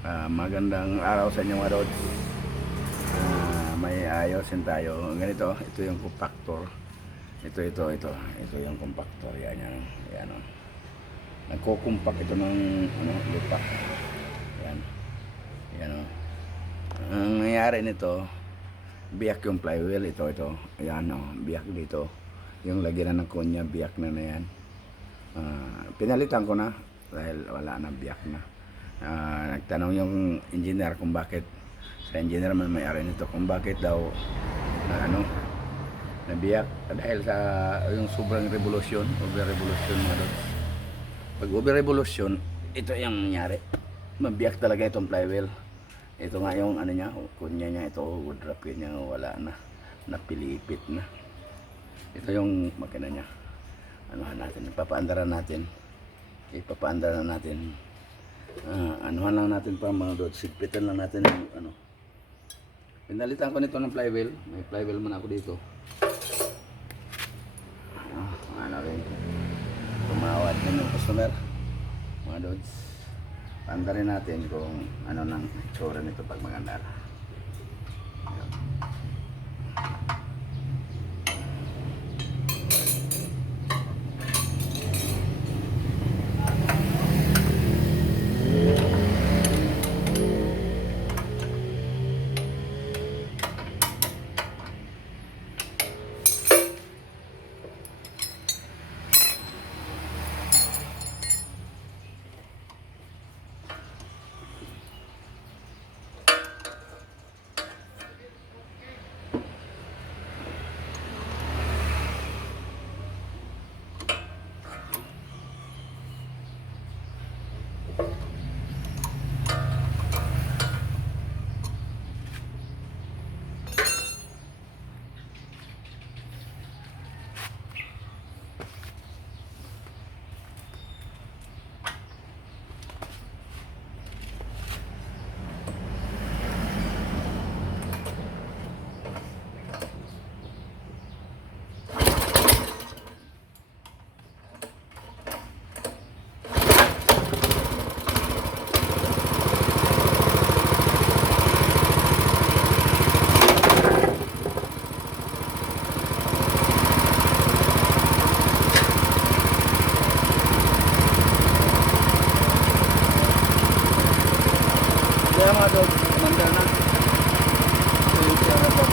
Magandang araw sa inyo mga rods. May ayosin tayo. Ganito, ito yung compactor. Ito yung compactor. Yan o. Nagko-compact ito ng lupa. Yan o. Ang nangyari nito, biyak yung flywheel. Ito. Yan o, biyak dito. Yung lagyan na ng kunya, biyak na yan. Pinalitan ko na dahil wala na, biyak na. Nagtanong yung engineer kung bakit, sa engineer man may-ari nito, kung bakit daw nabiyak dahil sa yung sobrang revolusyon, over revolution mga doon. Pag over revolution, ito yung nangyari, mabiyak talaga itong flywheel. Ito nga yung niya, kunya niya, ito wood wrap niya, wala na, napilipit na. Ito yung makina niya. Ipapaandaran natin. Anuhan lang natin pa mga doon, sigpitan lang natin yung pinalitan ko nito ng flywheel. May flywheel man ako dito. Rin tumawad din yung customer mga doon. Paandarin natin kung ano nang itsura nito pag magandar. Kaya mga dog, kumandar na. Ito yung siyara po.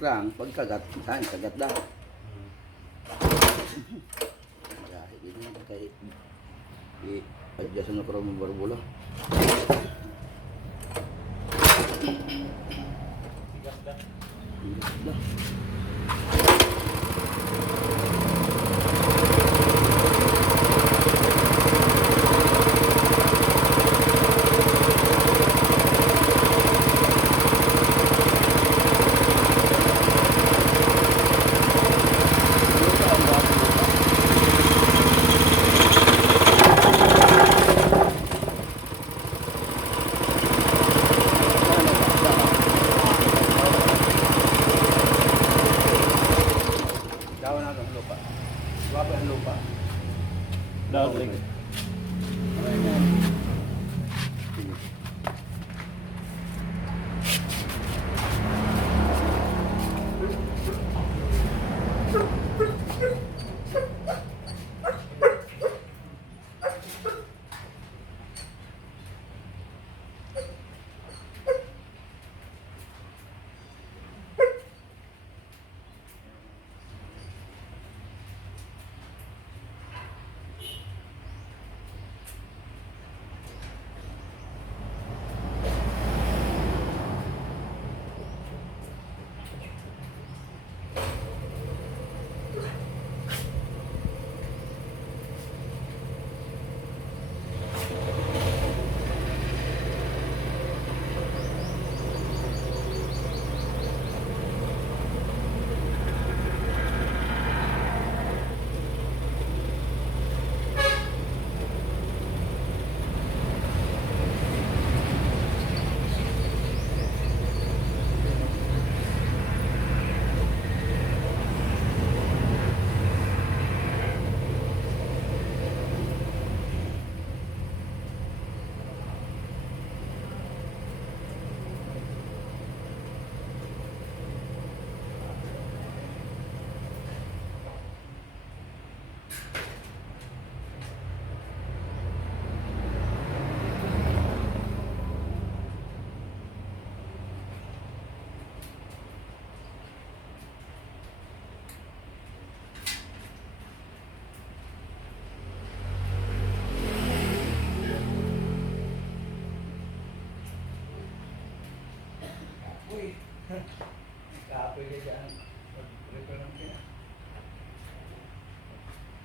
krang, pagkagat, saan, kagat na. Kaya, hindi naman kayo i-adjust na parang mabarbulo. Tigas na. Tigas na. Gawa natin ang lupa. Gawa ang lupa. Dapat. Ayan. Sige. Uy, kapoy ka dyan. Pag-repair ng kaya.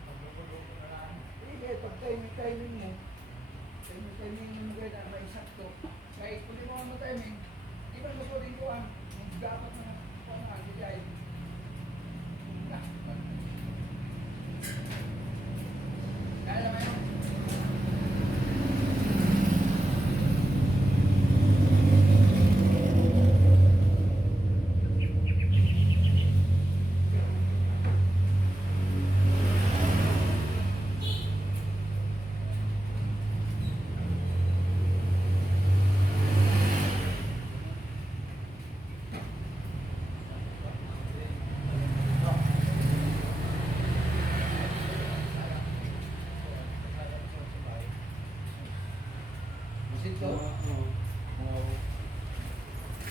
Pag-repair na lang. Hindi, pag timing mo, timing mo gaya na isakto. Kahit kung di mo ang timing, di ba gusto rin ko ang dapat na pangagigay. Kaya naman yun. Ito?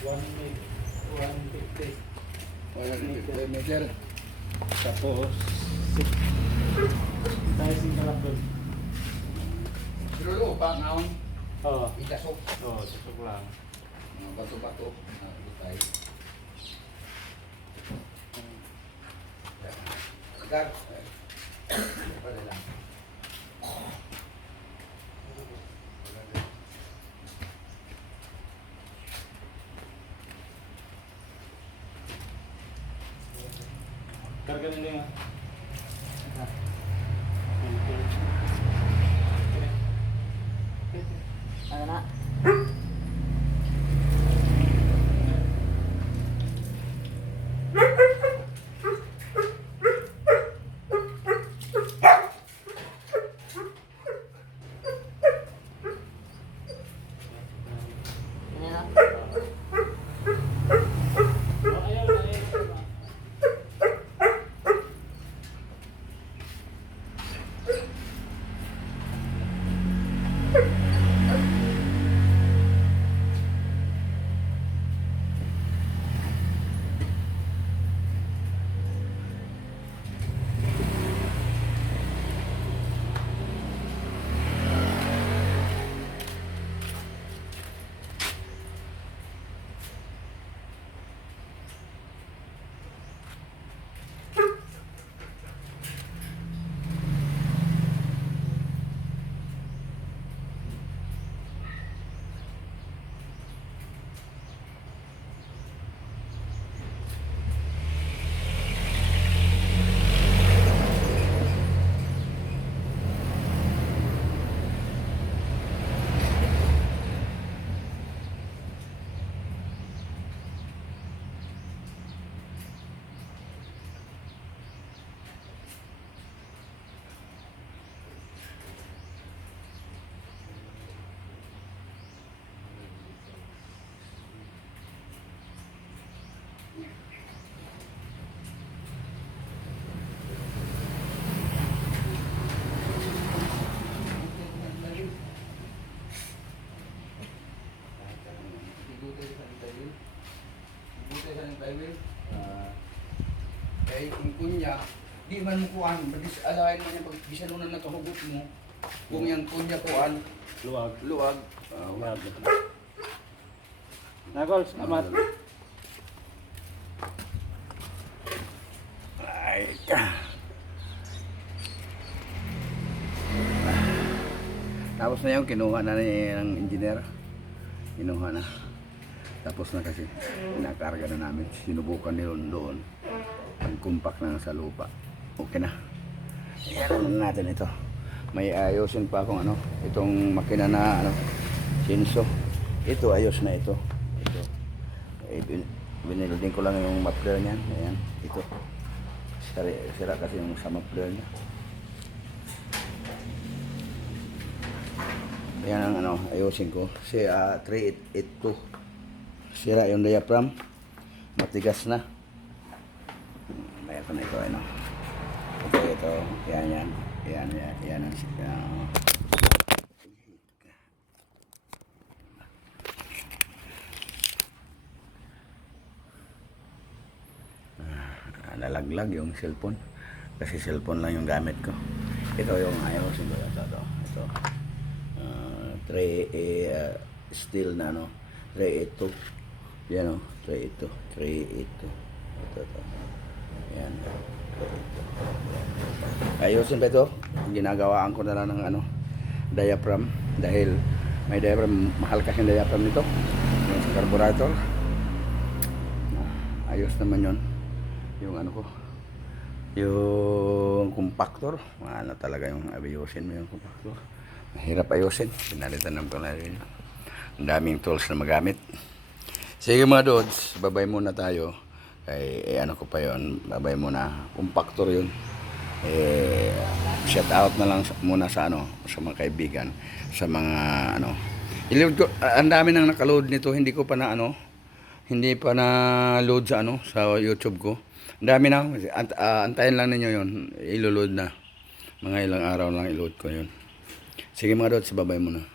150 meter. tapos tayo sin kalapod. Pero pa naon, Oo. itasok. Oo, susok lang. Mga bato-bato. Tayo. Agad. Pala lang. Karga nila yung Ano na? Ano na? Kaya kung kunya, di man mo kuhan, mag-alain mo yan, pag bisalunan na kahugot mo, kung yung kunya kuhan, luwag, Nagols, amat. Ay, tapos na yung kinuha na ng engineer. Kinuha na. Tapos na kasi nakarga na namin. Sinubukan nila doon. Ang kumpak na sa lupa. Okay na. Ayan natin ito. May ayusin pa akong ano. Itong makina na ano. Chinso. Ito ayos na ito. Ito. Binilodin ko lang yung muffler niyan. Ayan. Ito. Sira kasi yung sa muffler niya. Ayan ang ano, ayusin ko. Si 3882. Sira yung diaphragm. Matigas na. Mayroon na ito, ano. Ito. Yan. Yan ang nalaglag yung cellphone. Kasi cellphone lang yung gamit ko. Ito yung ayusin ko. Ito. Steel na no 382 yan o 382 ito yan 382 ayusin pa ito ginagawaan ko na lang ng ano diaphragm dahil may diaphragm mahal kasi yung diaphragm nito yung sa carburetor ayos naman yun yung ano ko yung compactor ano talaga yung ayusin mo yung compactor mahirap ayusin. Pinalitan ng pala rin. Ang daming tools na magamit. Sige mga dudes, babay muna tayo. Ano ko pa yon, babay muna. Compactor yun. Shout out na lang muna sa ano, sa mga kaibigan, sa mga ano. Ang dami nang nakaload nito, hindi pa na load sa ano, sa YouTube ko. Ang dami na. Antayin lang ninyo yon, iloload na. Mga ilang araw lang i-load ko yun. Sige mga dots, babay muna.